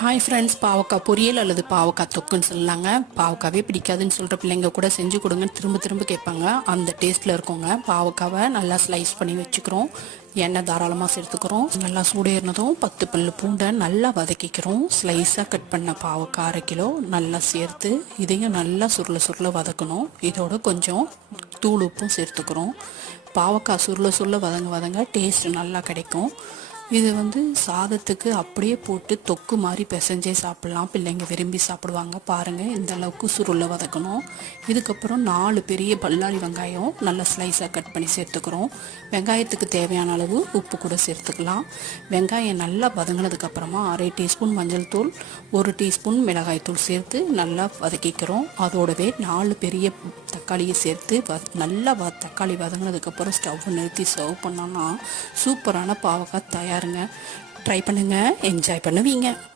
Hi friends, பாவக்காய் பொரியல் அல்லது பாவக்காய் தொக்குன்னு சொல்லலாங்க. பாவக்காவே பிடிக்காதுன்னு சொல்கிற பிள்ளைங்க கூட செஞ்சு கொடுங்க, திரும்ப திரும்ப கேட்பாங்க. அந்த டேஸ்ட்டில் இருக்குங்க. பாவக்காவை நல்லா ஸ்லைஸ் பண்ணி வச்சுக்கிறோம். எண்ணெய் தாராளமாக சேர்த்துக்கிறோம். நல்லா சூடேறினதும் 10 பல்லு பூண்டை நல்லா வதக்கிக்கிறோம். ஸ்லைஸாக கட் பண்ண பாவக்காய் 1/2 கிலோ நல்லா சேர்த்து இதையும் நல்லா சுருள சுருள வதக்கணும். இதோட கொஞ்சம் தூள் உப்பும் சேர்த்துக்கிறோம். பாவக்காய் சுருள சுருள வதங்க டேஸ்ட் நல்லா கிடைக்கும். இது சாதத்துக்கு அப்படியே போட்டு தொக்கு மாதிரி பிசைஞ்சே சாப்பிட்லாம். பிள்ளைங்க விரும்பி சாப்பிடுவாங்க. பாருங்கள், இந்த அளவுக்கு சுருளை வதக்கணும். இதுக்கப்புறம் 4 பெரிய பல்லாரி வெங்காயம் நல்லா ஸ்லைஸாக கட் பண்ணி சேர்த்துக்கிறோம். வெங்காயத்துக்கு தேவையான அளவு உப்பு கூட சேர்த்துக்கலாம். வெங்காயம் நல்லா வதங்கினதுக்கப்புறமா 1/2 டீஸ்பூன் மஞ்சள் தூள், 1 டீஸ்பூன் மிளகாய் தூள் சேர்த்து நல்லா வதக்கிக்கிறோம். அதோடவே 4 பெரிய தக்காளியை சேர்த்து நல்லா தக்காளி வதங்கினதுக்கப்புறம் ஸ்டவ் நிறுத்தி சர்வ் பண்ணோன்னா சூப்பரான பாவக்காய் தயாருங்க. ட்ரை பண்ணுங்கள், என்ஜாய் பண்ணுவீங்க.